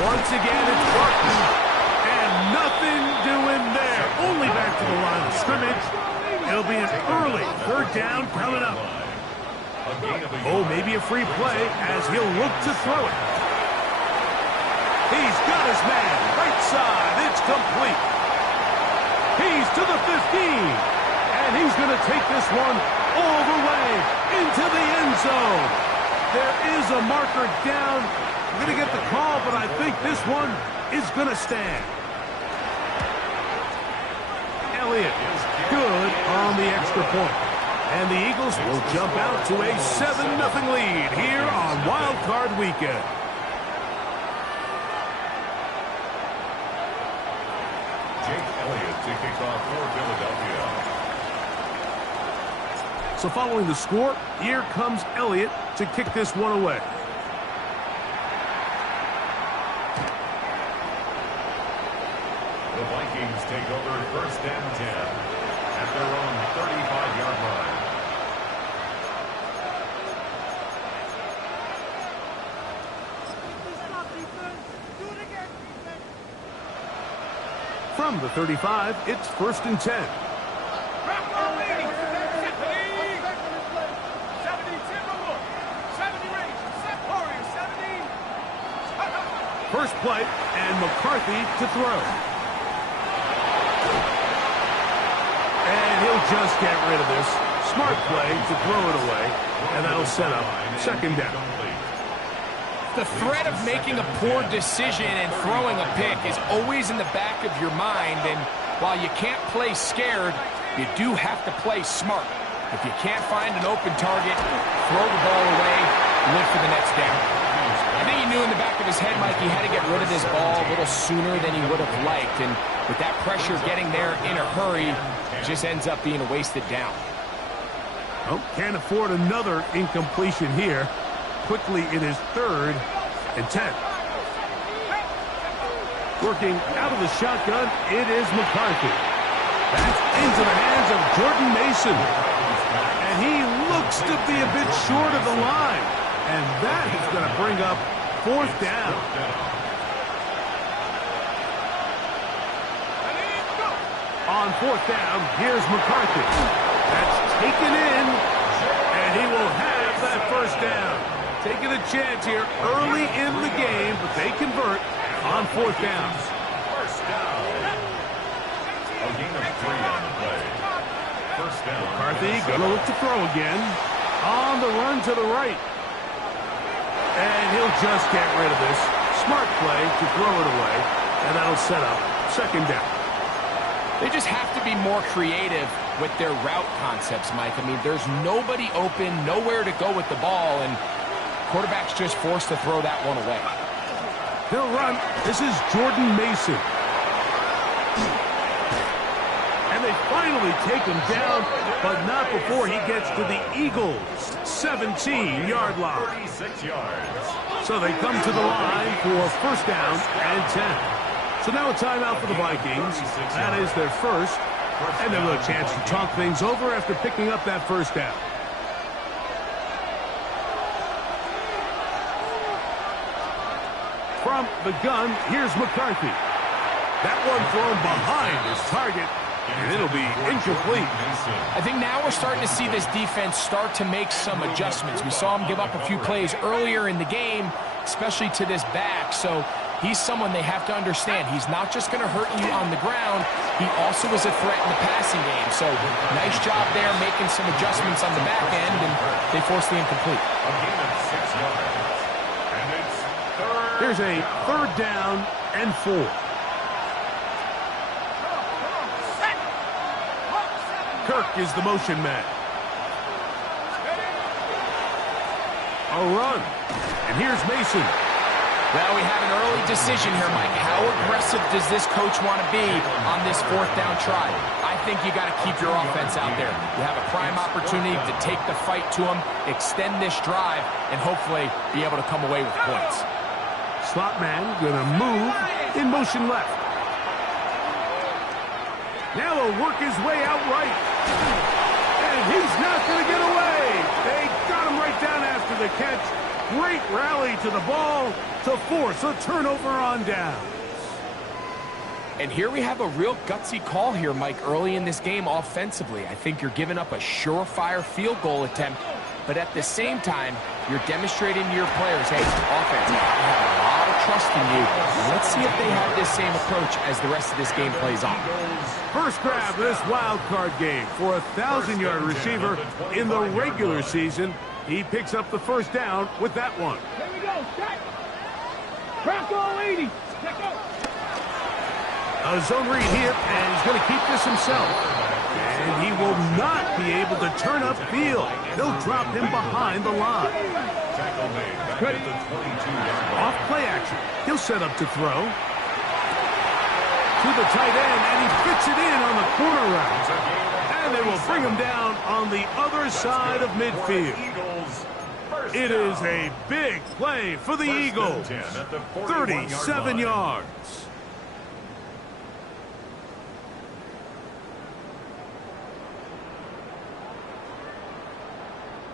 Once again, it's Barton. And nothing doing there. Only back to the line of scrimmage. It'll be an early third down coming up. Oh, maybe a free play as he'll look to throw it. He's got his man. Right side. It's complete. He's to the 15. And he's going to take this one all the way into the end zone. There is a marker down. I'm going to get the call, but I think this one is going to stand. Elliott is good on the extra point. And the Eagles will jump out to a 7-0 lead here on Wild Card Weekend. Jake Elliott to kick off for Philadelphia. So following the score, here comes Elliott to kick this one away. The Vikings take over first and 10 at their own 35-yard line. From the 35, it's first and 10. First play, and McCarthy to throw. And he'll just get rid of this. Smart play to throw it away, and that'll set up second down. The threat of making a poor decision and throwing a pick is always in the back of your mind, and while you can't play scared, you do have to play smart. If you can't find an open target, throw the ball away, live for the next down. I think he knew in the back of his head, Mike, he had to get rid of this ball a little sooner than he would have liked. And with that pressure getting there in a hurry, it just ends up being a wasted down. Oh, can't afford another incompletion here. Quickly, it is third and 10. Working out of the shotgun, it is McCarthy. That's into the hands of Jordan Mason. And he looks to be a bit short of the line. And that is going to bring up fourth down. On fourth down, here's McCarthy. That's taken in, and he will have that first down. Taking a chance here early in the game, but they convert on fourth down. First down. A gain of 3 on the play. First down. McCarthy going to look to throw again. On the run to the right. And he'll just get rid of this. Smart play to throw it away, and that'll set up second down. They just have to be more creative with their route concepts, Mike. I mean, there's nobody open, nowhere to go with the ball, and quarterback's just forced to throw that one away. He'll run. This is Jordan Mason. And they finally take him down, but not before he gets to the Eagles' 17-yard line. 36 yards. So they come to the line for first down and 10. So now a timeout for the Vikings. That is their first. And they'll have a chance to talk things over after picking up that first down. From the gun, here's McCarthy. That one thrown behind his target, and it'll be incomplete. I think now we're starting to see this defense start to make some adjustments. We saw him give up a few plays earlier in the game, especially to this back. So he's someone they have to understand. He's not just going to hurt you on the ground. He also is a threat in the passing game. So nice job there making some adjustments on the back end, and they force the incomplete. A gain of 6 yards. And it's third. Here's a third down and 4. Kirk is the motion man. A run. And here's Mason. Well, we have an early decision here, Mike. How aggressive does this coach want to be on this fourth down try? I think you got to keep your offense out there. You have a prime opportunity to take the fight to them, extend this drive, and hopefully be able to come away with points. Slot man going to move in motion left. Now he'll work his way out right. And he's not going to get away. They got him right down after the catch. Great rally to the ball to force a turnover on down. And here we have a real gutsy call here, Mike, early in this game offensively. I think you're giving up a surefire field goal attempt, but at the same time, you're demonstrating to your players, hey, offense, I have a lot of trust in you. Let's see if they have this same approach as the rest of this game plays on. First grab of this wild card game for a 1,000-yard receiver in the regular season. He picks up the first down with that one. Here we go, set. Crack all 80. Check out. A zone read here, and he's going to keep this himself. And he will not be able to turn upfield. They'll drop him behind the line. Off play action. He'll set up to throw. To the tight end, and he fits it in on the corner route. And they will bring him down on the other side of midfield. It is a big play for the Eagles. 37 yards.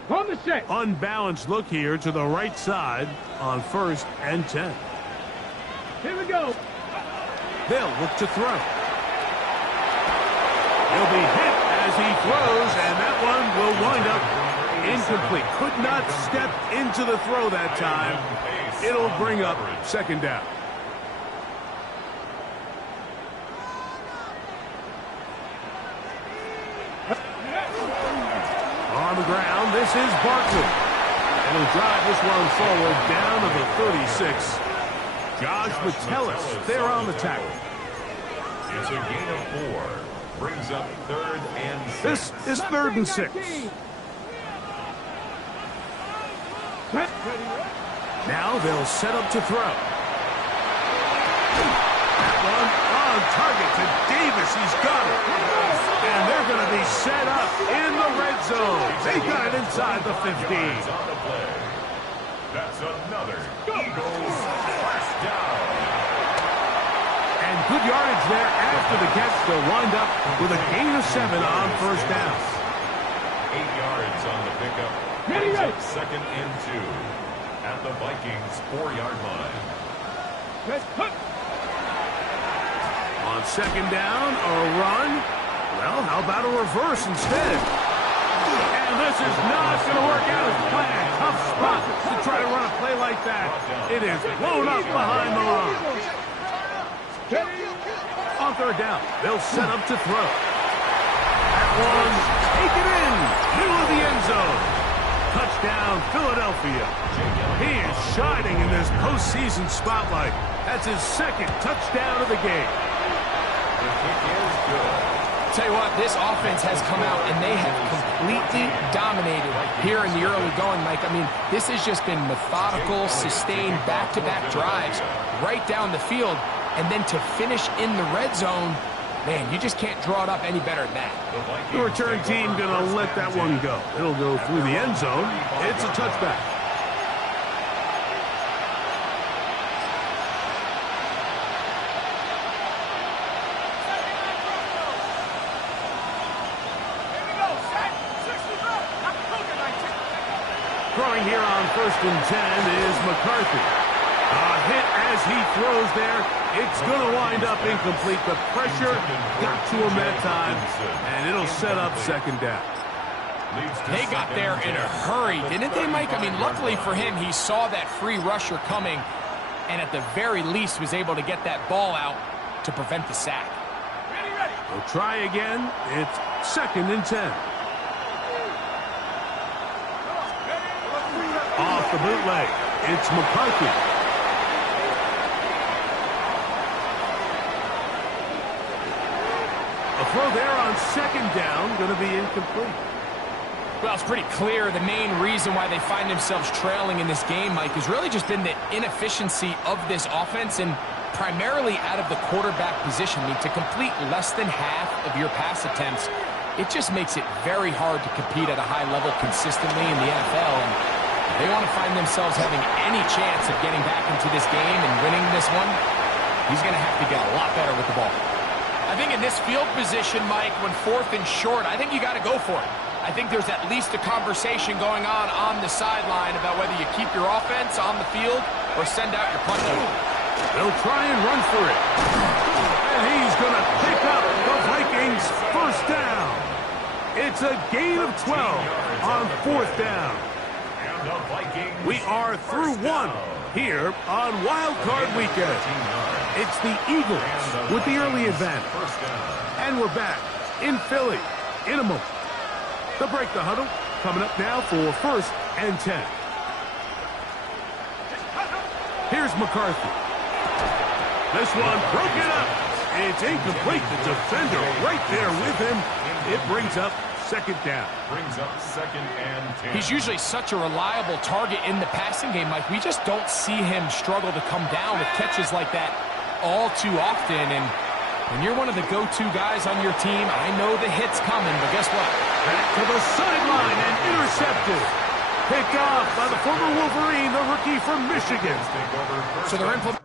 On the set. Unbalanced look here to the right side on 1st and 10. Here we go. They'll look to throw. He'll be hit as he throws, and that one will wind up incomplete. Could not step into the throw that time. It'll bring up 2nd down. On the ground, this is Barkley. And he'll drive this one forward down to the 36. Josh Metellus there on the tackle. It's a gain of 4. Brings up 3rd and 6. This is 3rd and 6. Now they'll set up to throw. That one on target to Davis. He's got it. And they're going to be set up in the red zone. They got it inside the 15. That's another Eagles first down. And good yardage there after the catch. They'll wind up with a gain of 7 on 1st down. 8 yards on the pickup. Brings up 2nd and 2 at the Vikings 4-yard line. On 2nd down, a run. Well, how about a reverse instead? And this is not going to work out as planned. Tough spot to try to run a play like that. It is blown up behind the line. On 3rd down, they'll set up to throw. That one, take it in, middle of the end zone. Touchdown, Philadelphia. He is shining in this postseason spotlight. That's his 2nd touchdown of the game. The kick is good. Tell you what, this offense has come out and they have completely dominated here in the early going, Mike. I mean, this has just been methodical, sustained, back-to-back drives right down the field. And then to finish in the red zone, man, you just can't draw it up any better than that. The return team going to let that one go. It'll go through the end zone. It's a touchback. Throwing here on 1st and 10 is McCarthy. A hit as he throws there. It's going to wind up incomplete. The pressure got to him that time, and it'll set up 2nd down. They got there in a hurry, didn't they, Mike? I mean, luckily for him, he saw that free rusher coming, and at the very least was able to get that ball out to prevent the sack. We'll try again. It's 2nd and 10. Off the bootleg, it's McCarthy. A throw there on 2nd down, going to be incomplete. Well, it's pretty clear the main reason why they find themselves trailing in this game, Mike, has really just been the inefficiency of this offense and primarily out of the quarterback position. I mean, to complete less than half of your pass attempts, it just makes it very hard to compete at a high level consistently in the NFL. And if they want to find themselves having any chance of getting back into this game and winning this one, he's going to have to get a lot better with the ball. I think in this field position, Mike, when 4th and short, I think you got to go for it. I think there's at least a conversation going on the sideline about whether you keep your offense on the field or send out your punt team. They'll try and run for it. And he's going to pick up the Vikings' first down. It's a gain of 12 on fourth down. We are through one here on Wild Card Weekend. It's the Eagles with the early advantage. And we're back in Philly in a moment. They'll break the huddle. Coming up now for first and 10. Here's McCarthy. This one broken up. It's incomplete. The defender right there with him. It brings up second down. Brings up second and 10. He's usually such a reliable target in the passing game, Mike. We just don't see him struggle to come down with catches like that all too often. And when you're one of the go-to guys on your team, I know the hit's coming, but guess what? Back to the sideline and intercepted. Picked off by the former Wolverine, the rookie from Michigan. So they're implementing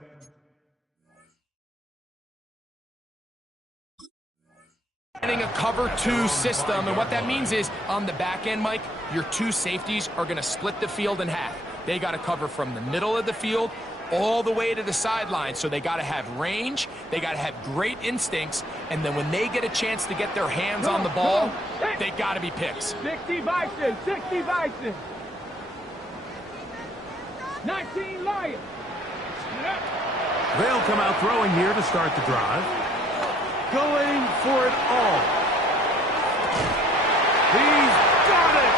a cover 2 system, and what that means is on the back end, Mike, your 2 safeties are going to split the field in half. They got to cover from the middle of the field all the way to the sideline, so they got to have range, they got to have great instincts, and then when they get a chance to get their hands on the ball, they got to be picks. 60 Bison, 60 Bison. 19 Lions. They'll come out throwing here to start the drive. Going for it all. He's got it.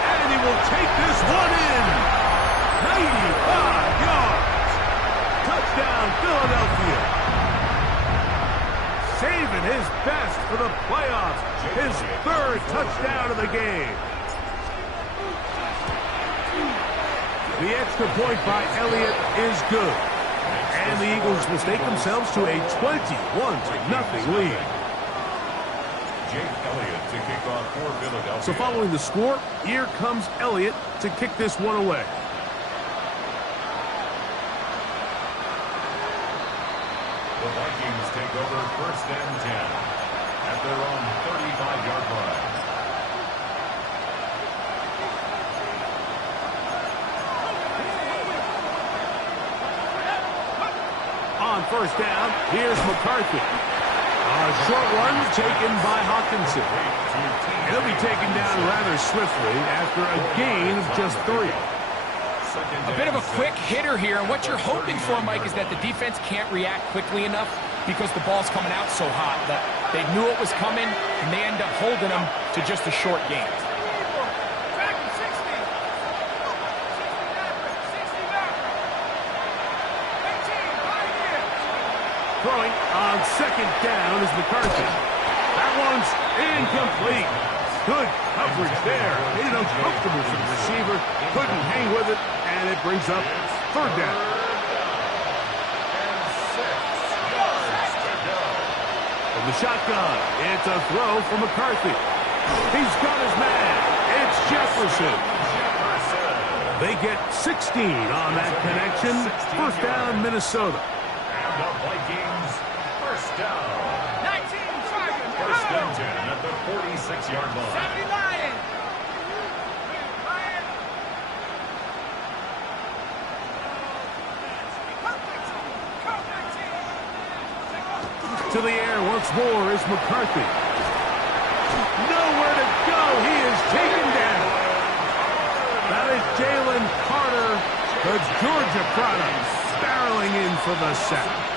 And he will take this one in. 95 yards. Touchdown, Philadelphia. Saving his best for the playoffs. His 3rd touchdown of the game. The extra point by Elliott is good. And the Eagles will stake themselves to a 21-0 lead. Jake Elliott to kick off for Philadelphia. So following the score, here comes Elliott to kick this one away. The Vikings take over first and 10 at their own 35-yard line. On first down, here's McCarthy. A short one taken by Hawkinson. He'll be taken down rather swiftly after a gain of just 3. A bit of a quick hitter here, and what you're hoping for, Mike, is that the defense can't react quickly enough because the ball's coming out so hot that they knew it was coming, and they end up holding them to just a short gain. Throwing on second down is McCarthy. That one's incomplete. Good coverage there. Made it uncomfortable for the receiver. Couldn't hang with it, and it brings up third down. From the shotgun, it's a throw for McCarthy. He's got his man. It's Jefferson. They get 16 on that connection. First down, Minnesota. The Vikings first down. 19 Tigers. First and 10 at the 46-yard line. 70 Lions. To the air once more is McCarthy. Nowhere to go. He is taken down. That is Jalen Carter, the Georgia product, barreling in for the sack.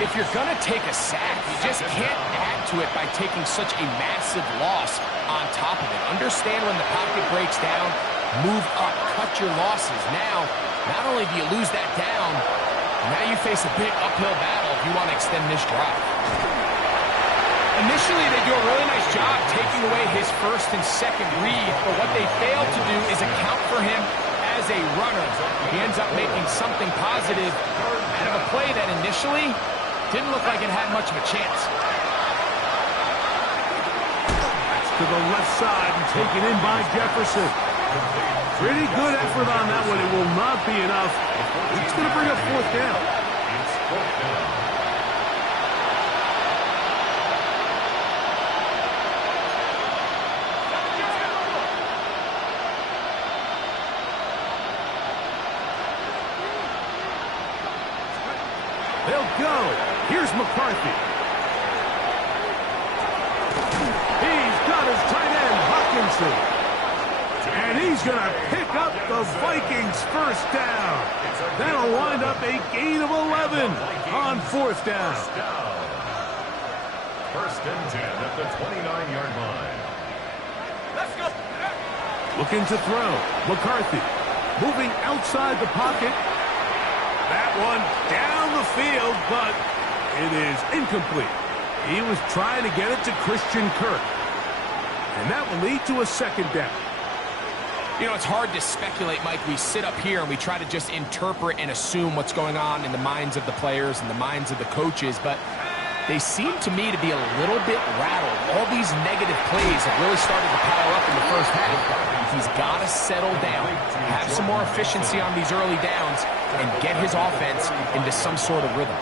If you're going to take a sack, you just can't add to it by taking such a massive loss on top of it. Understand when the pocket breaks down, move up, cut your losses. Now, not only do you lose that down, now you face a big uphill battle if you want to extend this drive. Initially, they do a really nice job taking away his first and second read, but what they fail to do is account for him as a runner. He ends up making something positive out of a play that initially didn't look like it had much of a chance. To the left side and taken in by Jefferson. Pretty good effort on that one. It will not be enough. It's going to bring up fourth down. It's fourth down. They'll go. Here's McCarthy. He's got his tight end, Hawkinson. And he's going to pick up the Vikings' first down. That'll wind up a gain of 11 on fourth down. First and 10 at the 29-yard line. Let's go. Looking to throw. McCarthy moving outside the pocket. That one down the field, but it is incomplete. He was trying to get it to Christian Kirk. And that will lead to a second down. You know, it's hard to speculate, Mike. We sit up here and we try to just interpret and assume what's going on in the minds of the players and the minds of the coaches, but they seem to me to be a little bit rattled. All these negative plays have really started to pile up in the first half. He's got to settle down, have some more efficiency on these early downs, and get his offense into some sort of rhythm.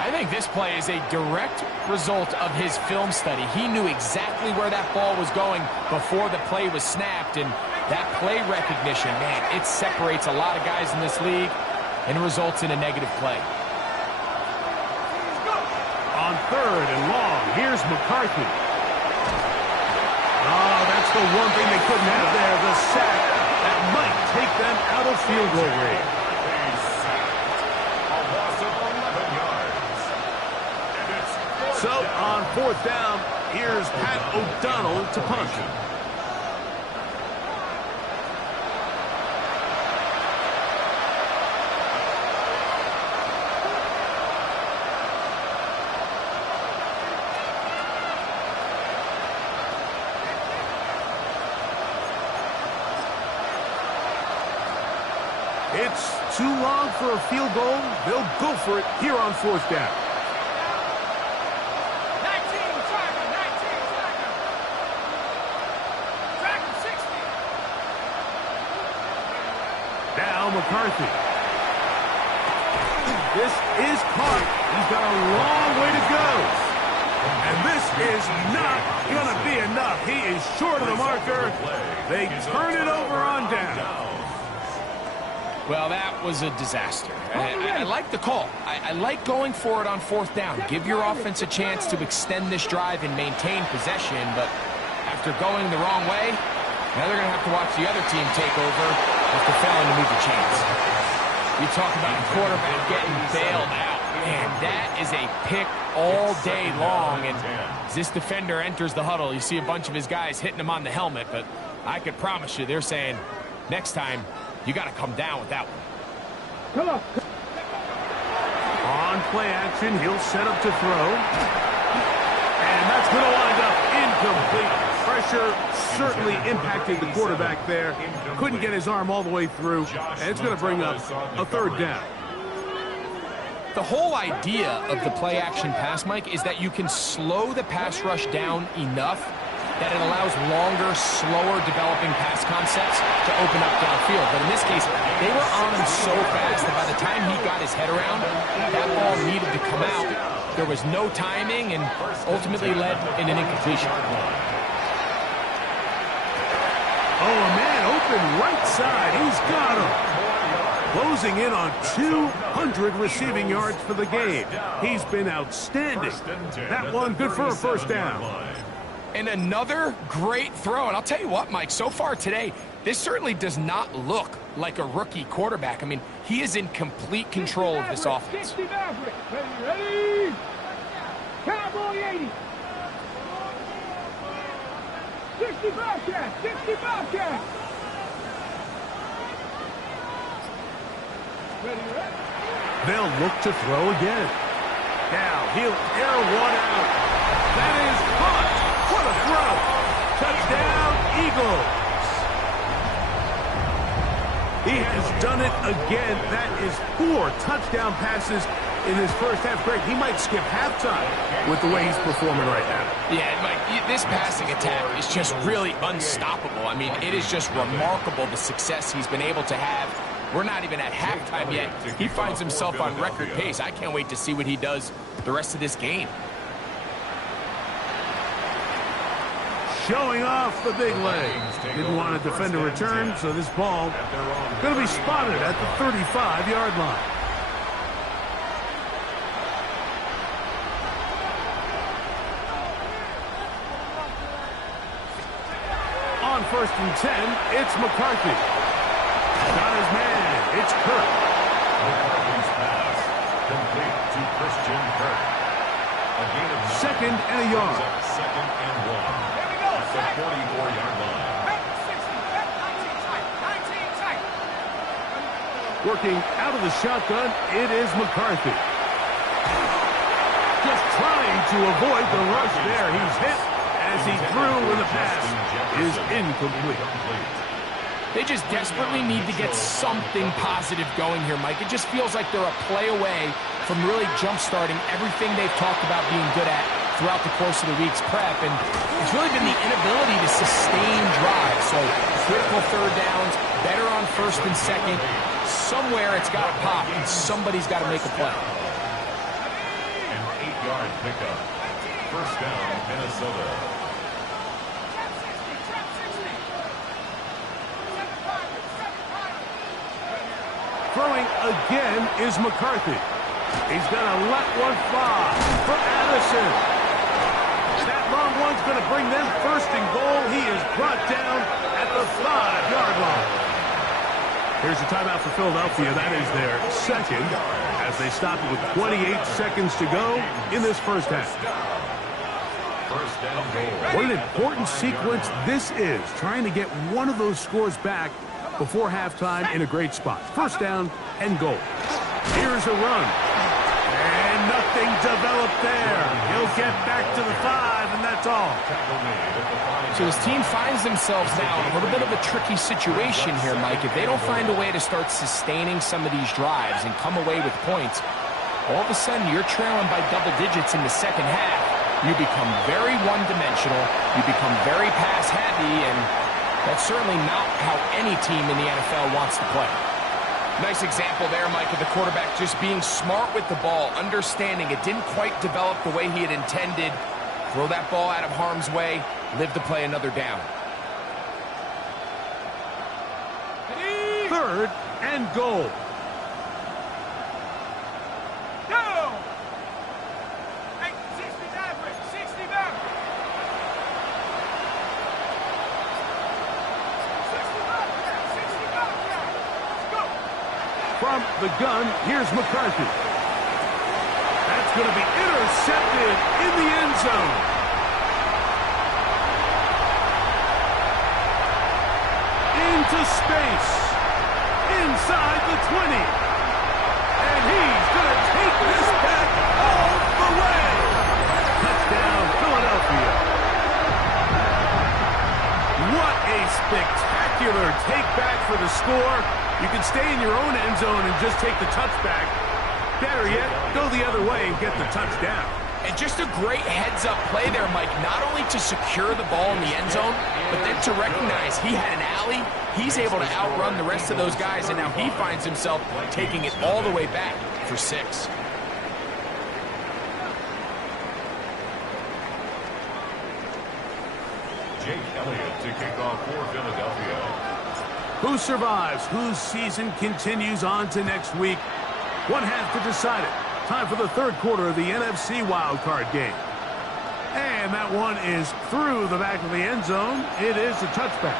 I think this play is a direct result of his film study. He knew exactly where that ball was going before the play was snapped, and that play recognition, man, it separates a lot of guys in this league and results in a negative play. On third and long, here's McCarthy. Oh, that's the one thing they couldn't have there, the sack that might take them out of field goal range. A loss of 11 yards. And it's So on fourth down, here's Pat O'Donnell to punt. It's too long for a field goal. They'll go for it here on fourth down. 19, tracker, 19, tracker. Tracker, 60. Now McCarthy. This is caught. He's got a long way to go. And this is not going to be enough. He is short of the marker. They turn it over on down. Well, that was a disaster. I like the call. I like going for it on fourth down. Give your offense a chance to extend this drive and maintain possession, but after going the wrong way, now they're going to have to watch the other team take over after failing to move the chains. You talk about a quarterback getting bailed out. Man, that is a pick all day long, and as this defender enters the huddle, you see a bunch of his guys hitting him on the helmet, but I could promise you they're saying, next time, you got to come down with that one. Come on. On play action, he'll set up to throw. And that's going to wind up incomplete. Pressure certainly impacted the quarterback there. Couldn't get his arm all the way through. And it's going to bring up a third down. The whole idea of the play action pass, Mike, is that you can slow the pass rush down enough that it allows longer, slower developing pass concepts to open up downfield. But in this case, they were on him so fast that by the time he got his head around, that ball needed to come out. There was no timing and ultimately led in an incompletion. Oh, a man open right side. He's got him. Closing in on 200 receiving yards for the game. He's been outstanding. That one good for a first down. And another great throw. And I'll tell you what, Mike, so far today, this certainly does not look like a rookie quarterback. I mean, he is in complete control of this offense. 60 Maverick. Ready? Cowboy 80. 60 Bobcat. 60 Bobcat. Ready? They'll look to throw again. Now he'll air one out. That is caught. What a throw. Touchdown, Eagles. He has done it again. That is 4 touchdown passes in his first half. Great. He might skip halftime with the way he's performing right now. Yeah, Mike, this passing attack is just really unstoppable. I mean, it is just remarkable the success he's been able to have. We're not even at halftime yet. He finds himself on record pace. I can't wait to see what he does the rest of this game. Showing off the big legs. Didn't want to defend a return, so this ball going to be spotted at the 35-yard line. first and 10, it's McCarthy. Got his man. It's Kirk. McCarthy's pass complete to Christian Kirk. A gain of 9. Second and a yard. Second and 1. At the 44-yard line. Working out of the shotgun, it is McCarthy. Just trying to avoid the rush there. He's hit as he threw when the pass is incomplete. They just desperately need to get something positive going here, Mike. It just feels like they're a play away from really jump-starting everything they've talked about being good at throughout the course of the week's prep. And it's really been the inability to sustain drives. So critical third downs, better on first and second. Somewhere it's got to pop, and somebody's got to make a play. An 8-yard pickup. First down, Minnesota. Throwing again is McCarthy. He's going to let one fly for Addison. That long one's going to bring them first and goal. He is brought down at the 5-yard line. Here's a timeout for Philadelphia. That is their second as they stop it with 28 seconds to go in this first half. First down goal. What an important sequence this is, trying to get one of those scores back before halftime in a great spot. First down and goal. Here's a run. And nothing developed there. He'll get back to the 5, and that's all. So his team finds themselves now in a little bit of a tricky situation here, Mike. If they don't find a way to start sustaining some of these drives and come away with points, all of a sudden you're trailing by double digits in the second half. You become very one-dimensional. You become very pass-heavy, and that's certainly not how any team in the NFL wants to play. Nice example there, Mike, of the quarterback just being smart with the ball, understanding it didn't quite develop the way he had intended. Throw that ball out of harm's way, live to play another down. Third and goal. From the gun, here's McCarthy. That's going to be intercepted in the end zone. Into space. Inside the 20. And he's going to take this back all the way. Touchdown, Philadelphia. What a spectacular take back for the score. You can stay in your own end zone and just take the touchback. Better yet, go the other way and get the touchdown. And just a great heads-up play there, Mike, not only to secure the ball in the end zone, but then to recognize he had an alley. He's able to outrun the rest of those guys, and now he finds himself taking it all the way back for 6. Jake Elliott to kick off for Philadelphia. Who survives? Whose season continues on to next week? One half to decide it. Time for the third quarter of the NFC wildcard game. And that one is through the back of the end zone. It is a touchback.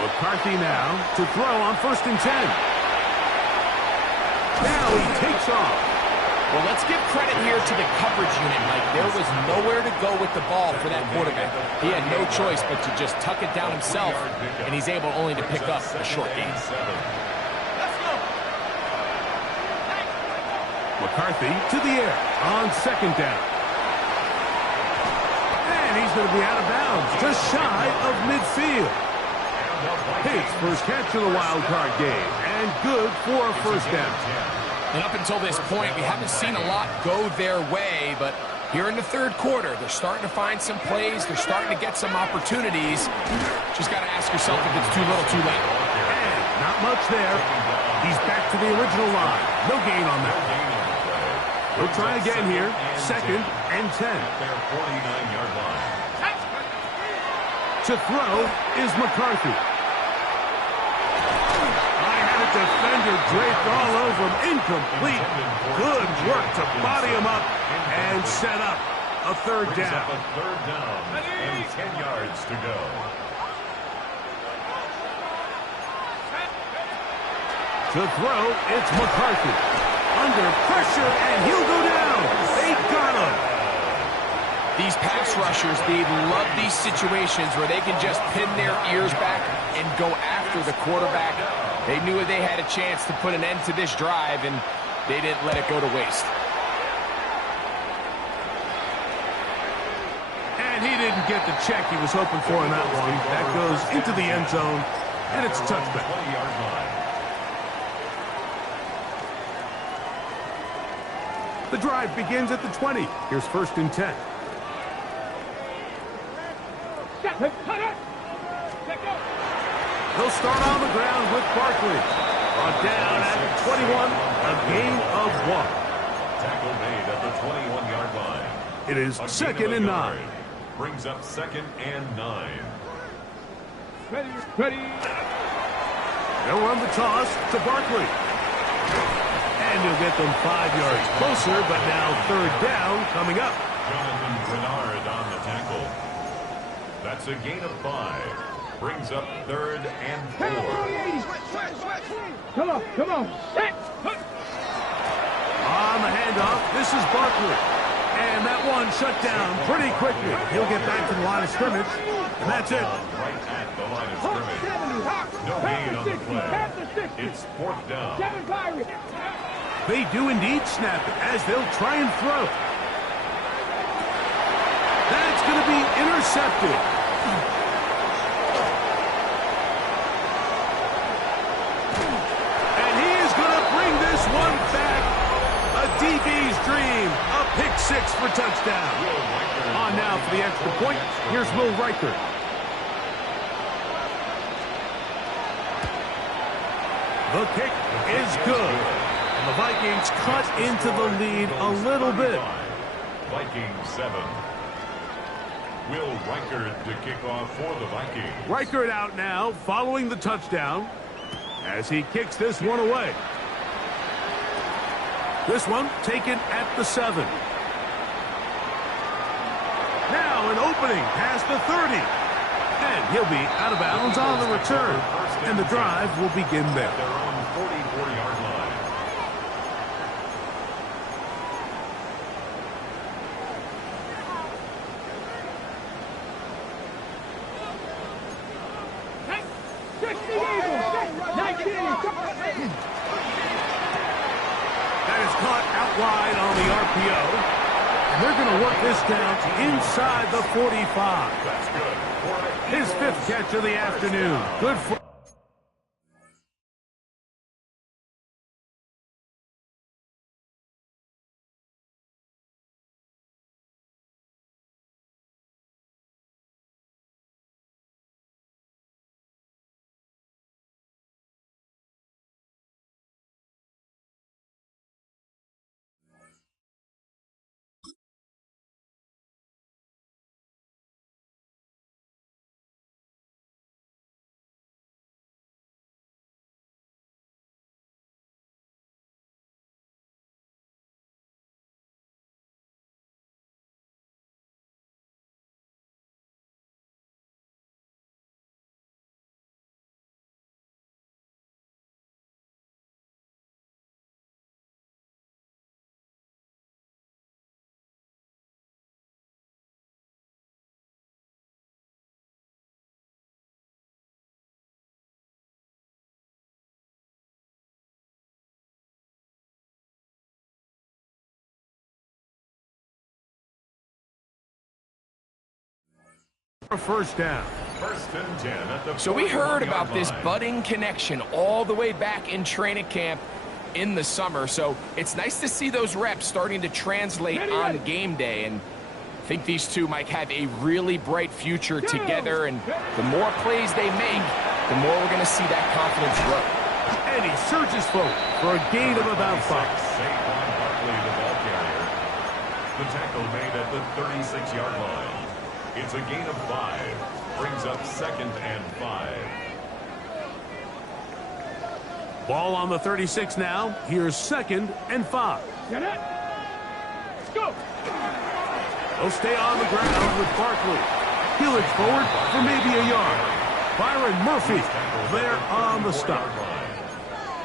McCarthy now to throw on first and 10. Now he takes off. Well, let's give credit here to the coverage unit, Mike. There was nowhere to go with the ball for that quarterback. He had no choice but to just tuck it down himself, and he's able only to pick up a short gain. McCarthy to the air on second down. And he's going to be out of bounds, just shy of midfield. His first catch of the wild card game, and good for a first down. And up until this point, we haven't seen a lot go their way, but here in the third quarter, they're starting to find some plays. They're starting to get some opportunities. Just got to ask yourself if it's too little, too late. And not much there. He's back to the original line. No gain on that. We'll try again here. Second and 10. Their 49-yard line. To To throw is McCarthy. I had a defender draped all over him. Incomplete. Good work to body him up and set up a third down. A third down and 10 yards to go. To throw, it's McCarthy. Under pressure, and he'll go down. They got him. These pass rushers, they love these situations where they can just pin their ears back and go after the quarterback. They knew they had a chance to put an end to this drive, and they didn't let it go to waste. And he didn't get the check he was hoping for in that one. That goes into the end zone, and it's a touchback. 20-yard line. The drive begins at the 20. Here's 1st and 10. He'll start on the ground with Barkley. Brought down at the 21, a gain of 1. Tackle made at the 21-yard line. It is A 2nd gain and of a 9. yard. Brings up 2nd and 9. Ready. They'll run the toss to Barkley. And he'll get them 5 yards closer, but now 3rd down coming up. Jonathan Bernard on the tackle. That's a gain of 5. Brings up 3rd and 4. Come on. On the handoff, this is Barkley. And that one shut down pretty quickly. He'll get back to the line of scrimmage, and that's it. Right at the line of scrimmage. No gain on the play. It's 4th down. They do indeed snap it as they'll try and throw. That's going to be intercepted. And he is going to bring this one back. A DB's dream. A pick 6 for touchdown. On now for the extra point. Here's Will Riker. The kick is good. And the Vikings cut into the lead a little bit. Vikings 7. Will Riker to kick off for the Vikings. Riker out now, following the touchdown, as he kicks this one away. This one taken at the 7. Now an opening past the 30. And he'll be out of bounds on the return. And the drive will begin there. Their own 44-yard line. That is caught out wide on the RPO. And they're going to work this down to inside the 45. That's good. His 5th catch of the afternoon. Good for... A 1st down. 1st and 10 at the So we heard about 41-yard this line. budding connection all the way back in training camp in the summer. So it's nice to see those reps starting to translate on game day. And I think these two might have a really bright future together. And the more plays they make, the more we're going to see that confidence grow. And he surges forward for a gain of about 5. Saquon Barkley, the ball carrier. The tackle made at the 36-yard line. It's a gain of 5. Brings up 2nd and 5. Ball on the 36 now. Here's 2nd and 5. Get it. Let's go. They'll stay on the ground with Barkley. He'll edge forward for maybe a yard. Byron Murphy there on the stop.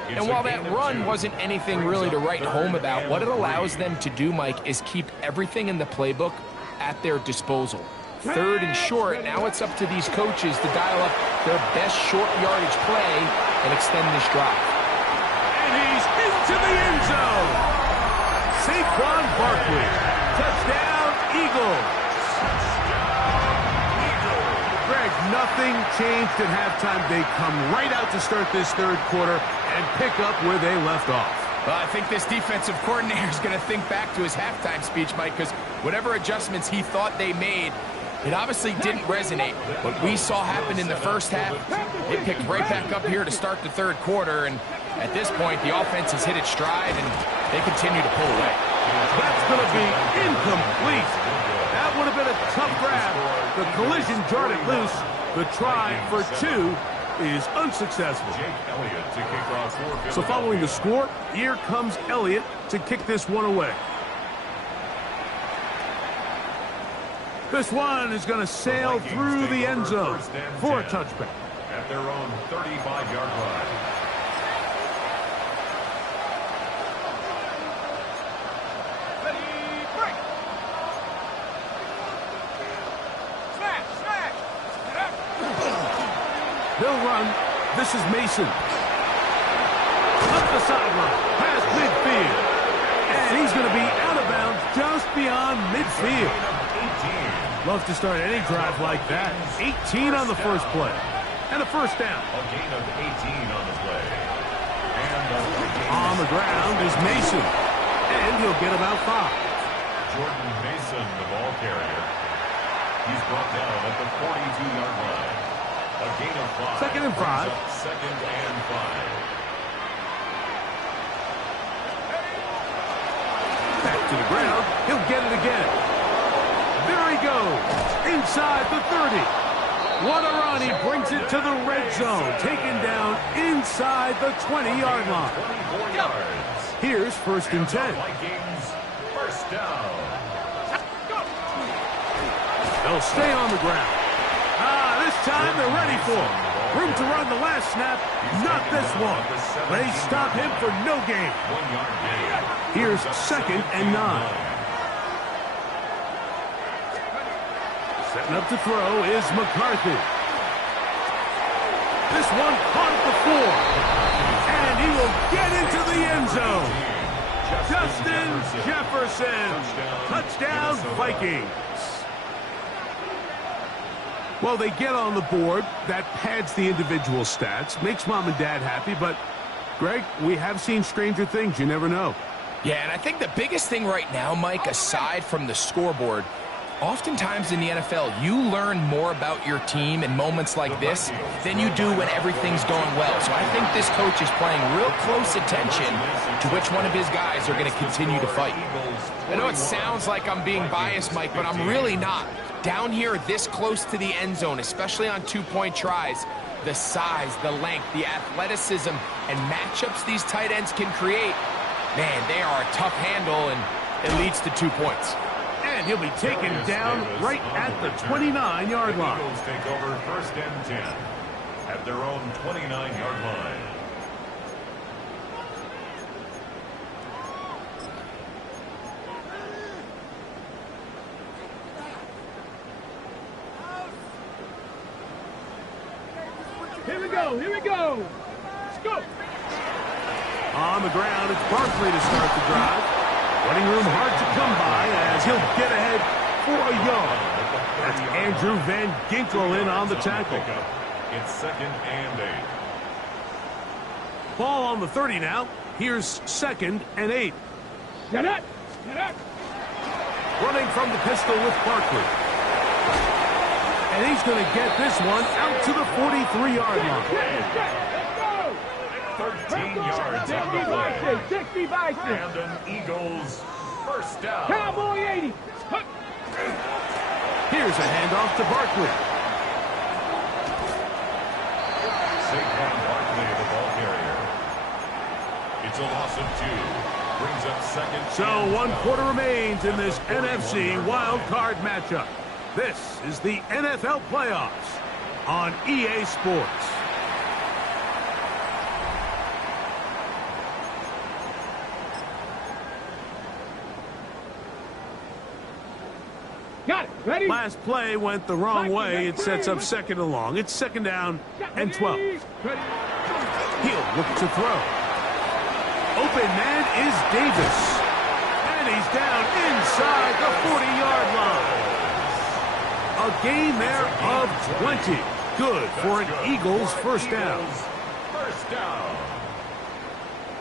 And while that run wasn't anything really to write home about, what it allows them to do, Mike, is keep everything in the playbook at their disposal. 3rd and short, now it's up to these coaches to dial up their best short yardage play and extend this drive. And he's into the end zone. Saquon Barkley. Touchdown, Eagles. Greg, nothing changed at halftime. They come right out to start this 3rd quarter and pick up where they left off. Well, I think this defensive coordinator is going to think back to his halftime speech, Mike, because whatever adjustments he thought they made, it obviously didn't resonate. What we saw happen in the first half, it picked right back up here to start the 3rd quarter, and at this point, the offense has hit its stride, and they continue to pull away. That's going to be incomplete. That would have been a tough grab. The collision jarred it loose. The try for 2 is unsuccessful. So following the score, here comes Elliott to kick this one away. This one is going to sail through the end zone for a touchback. At their own 35-yard line. They'll run. This is Mason. Up the sideline, past midfield. And he's going to be out of bounds just beyond midfield. Love to start any drive like that. 18 on the first play. And a first down. A gain of 18 on the play. And on the ground is Mason. And he'll get about 5. Jordan Mason, the ball carrier. He's brought down at the 42-yard line. A gain of 5. 2nd and 5. 2nd and 5. Back to the ground. He'll get it again. There he goes. Inside the 30. What a run. He brings it to the red zone. Taken down inside the 20-yard line. 24 yards. Here's 1st and 10. Vikings, first down. They'll stay on the ground. This time they're ready for him. Room to run the last snap. Not this one. They stop him for no gain. 1-yard gain. Here's 2nd and 9. Setting up to throw is McCarthy. This one caught at the 4. And he will get into the end zone. Justin Jefferson. Touchdown, Vikings. Well, they get on the board. That pads the individual stats, makes mom and dad happy. But, Greg, we have seen stranger things. You never know. Yeah, and I think the biggest thing right now, Mike, aside from the scoreboard, oftentimes in the NFL, you learn more about your team in moments like this than you do when everything's going well. So I think this coach is paying real close attention to which one of his guys are going to continue to fight. I know it sounds like I'm being biased, Mike, but I'm really not. Down here this close to the end zone, especially on 2-point tries, the size, the length, the athleticism, and matchups these tight ends can create, man, they are a tough handle, and it leads to 2 points. And he'll be taken down right at the 29-yard line. Eagles take over 1st and 10 at their own 29-yard line. Here we go. Here we go. Let's go. On the ground, it's Barkley to start the drive. Running room hard to come by as he'll get ahead for a yard. That's Andrew Van Ginkel in on the tackle. It's 2nd and 8. Ball on the 30 now. Here's 2nd and 8. Get it. Get it. Running from the pistol with Barkley. And he's going to get this one out to the 43-yard line. Let's go. 13 yards on the play. 60 Bison. And an Eagles first down. Cowboy 80. Here's Here's a handoff to Barkley. Saquon Barkley, the ball carrier. It's a loss of 2. Brings up second. So 1 quarter remains in this NFC wild card matchup. This is the NFL playoffs on EA Sports. Got it. Ready? Last play went the wrong way. It sets up 2nd and long. It's 2nd down and 12. He'll look to throw. Open man is Davis. And he's down inside the 40-yard line. A gain there of 20. Good for an Eagles first down. First down.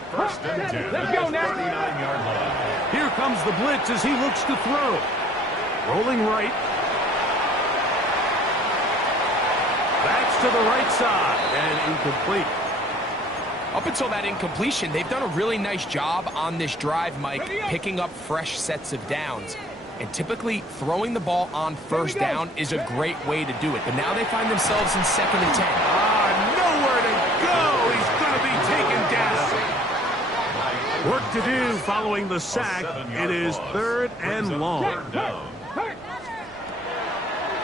First and 10. Let's go now. 39-yard line. Here comes the blitz as he looks to throw. Rolling right. Backs to the right side and incomplete. Up until that incompletion, they've done a really nice job on this drive, Mike, picking up fresh sets of downs. And typically, throwing the ball on first down is a great way to do it. But now they find themselves in 2nd and 10. Nowhere to go. He's going to be taken down. Work to do following the sack. It is 3rd and long.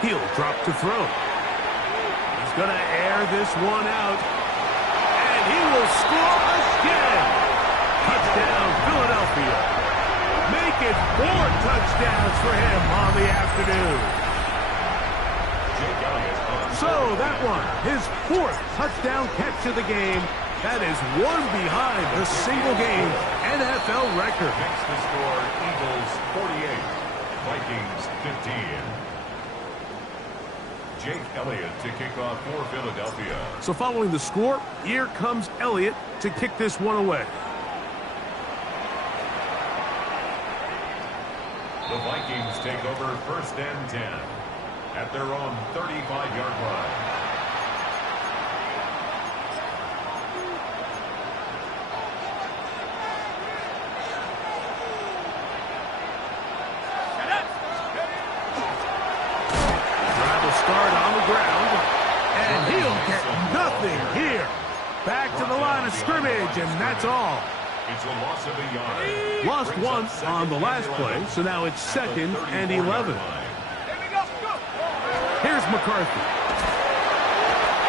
He'll drop to throw. He's going to air this one out. And he will score again. Touchdown, Philadelphia. Make it 4 touchdowns for him on the afternoon. So that one, his 4th touchdown catch of the game. That is 1 behind the single-game NFL record. Makes the score Eagles 48, Vikings 15. Jake Elliott to kick off for Philadelphia. So following the score, here comes Elliott to kick this one away. The Vikings take over 1st and 10 at their own 35-yard line. Start on the ground, and he'll get nothing here. Back to the line of scrimmage, and that's all. It's a loss of a yard. Lost 1 on the last play, so now it's 2nd and 11. Here's McCarthy.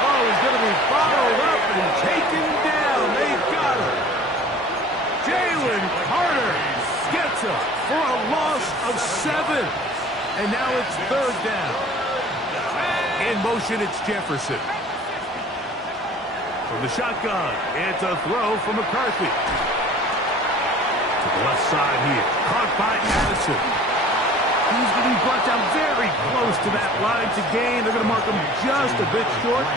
Oh, he's going to be followed up and taken down. They got him. Jalen Carter gets him for a loss of 7. And now it's 3rd down. In motion, it's Jefferson. From the shotgun, it's a throw from McCarthy. To the left side here, caught by Addison. He's going to be brought down very close to that line to gain. They're going to mark him just a bit short.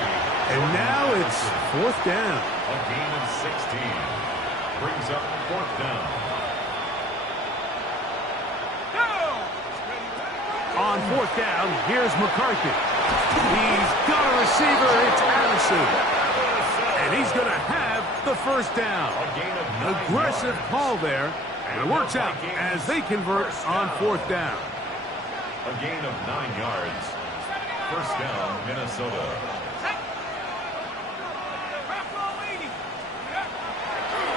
And now it's 4th down. A gain of 16. Brings up 4th down. On 4th down, here's McCarthy. He's got a receiver. It's Addison. And he's going to have the first down. Aggressive call there. And it works out as they convert on 4th down. A gain of 9 yards. First down, Minnesota.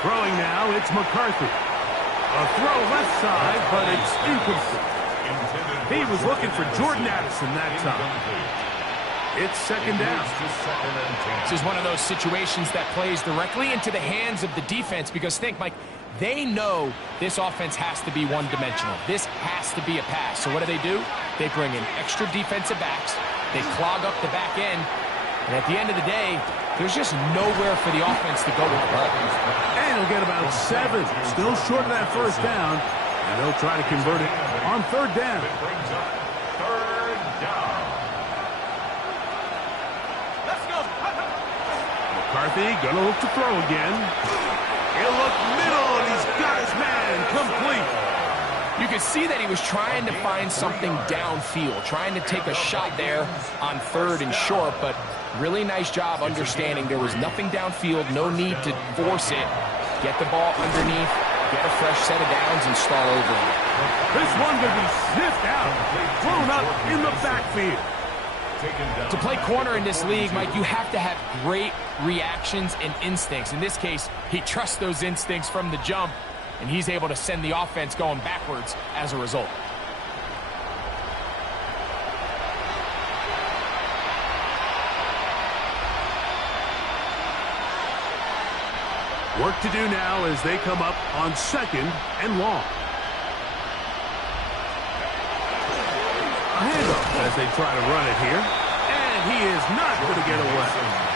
Throwing now, it's McCarthy. A throw left side, but it's incomplete. He was looking for Jordan Addison that time. It's 2nd down. This is one of those situations that plays directly into the hands of the defense because think, Mike, they know this offense has to be one-dimensional. This has to be a pass. So what do? They bring in extra defensive backs. They clog up the back end. And at the end of the day, there's just nowhere for the offense to go with the ball. And he'll get about 7. Still short of that first down. And they'll try to convert it on 3rd down. It brings up 3rd down. Let's go. McCarthy gonna look to throw again. He'll look middle, and he's got his man complete. You can see that he was trying to find something downfield, trying to take a shot there on 3rd and short, but really nice job understanding there was nothing downfield, no need to force it. Get the ball underneath, get a fresh set of downs and start over. This one could be sniffed out, thrown up in the backfield. To play corner in this league, Mike, you have to have great reactions and instincts. In this case, he trusts those instincts from the jump, and he's able to send the offense going backwards as a result. Work to do now as they come up on 2nd and long. A handoff as they try to run it here. And he is not going to get away.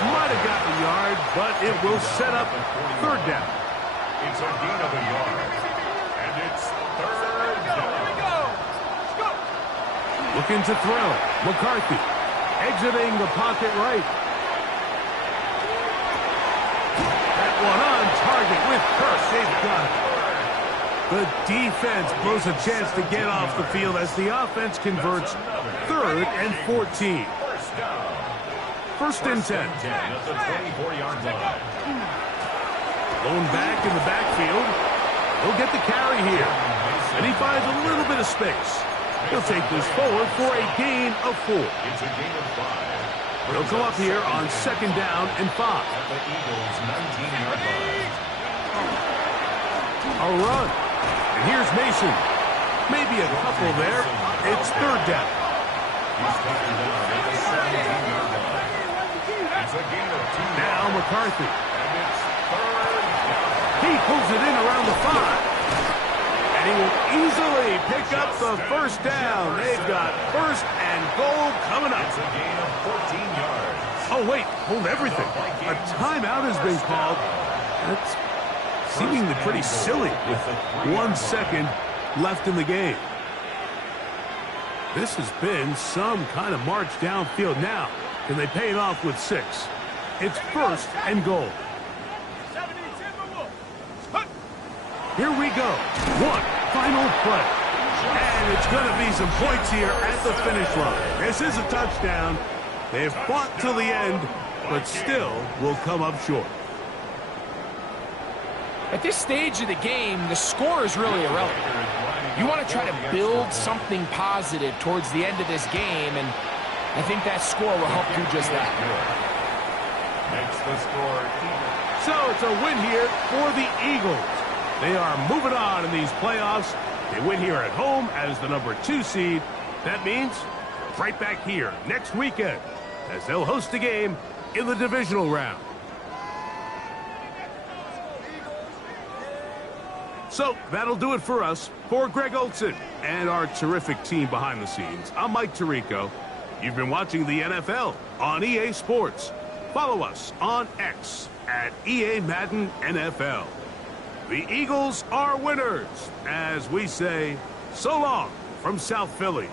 Might have gotten a yard, but it will set up 3rd down. It's a gain of a yard. And it's 3rd down. Looking to throw. McCarthy exiting the pocket right. That one on target with Kirk. They've got it. The defense blows a chance to get off the field as the offense converts 3rd and 14. First and 10. At the 24-yard line. Lone back in the backfield. He'll get the carry here. And he finds a little bit of space. He'll take this forward for a gain of 4. It's a gain of 5. He'll come up here on 2nd down and 5. At the Eagles' 19-yard line. A run. And here's Mason. Maybe a couple there. It's 3rd down. He's taken down at the 17-yard line. It's a gain of 2. Now McCarthy. And it's 3rd down. He pulls it in around the 5. And he will easily pick up the 1st down. They've got 1st and goal coming up. It's a gain of 14 yards. Oh, wait. Hold everything. A timeout has been called. That's seemingly pretty silly with 1 second left in the game. This has been some kind of march downfield now. Can they pay it off with 6? It's 1st and goal. Here we go. One final play. And it's going to be some points here at the finish line. This is a touchdown. They've fought till the end, but still will come up short. At this stage of the game, the score is really irrelevant. You want to try to build something positive towards the end of this game, and I think that score will help do just that. Makes the score even. So it's a win here for the Eagles. They are moving on in these playoffs. They win here at home as the number 2 seed. That means right back here next weekend as they'll host a game in the divisional round. So that'll do it for us. For Greg Olsen and our terrific team behind the scenes, I'm Mike Tirico. You've been watching the NFL on EA Sports. Follow us on X at EA Madden NFL. The Eagles are winners, as we say, so long from South Philly.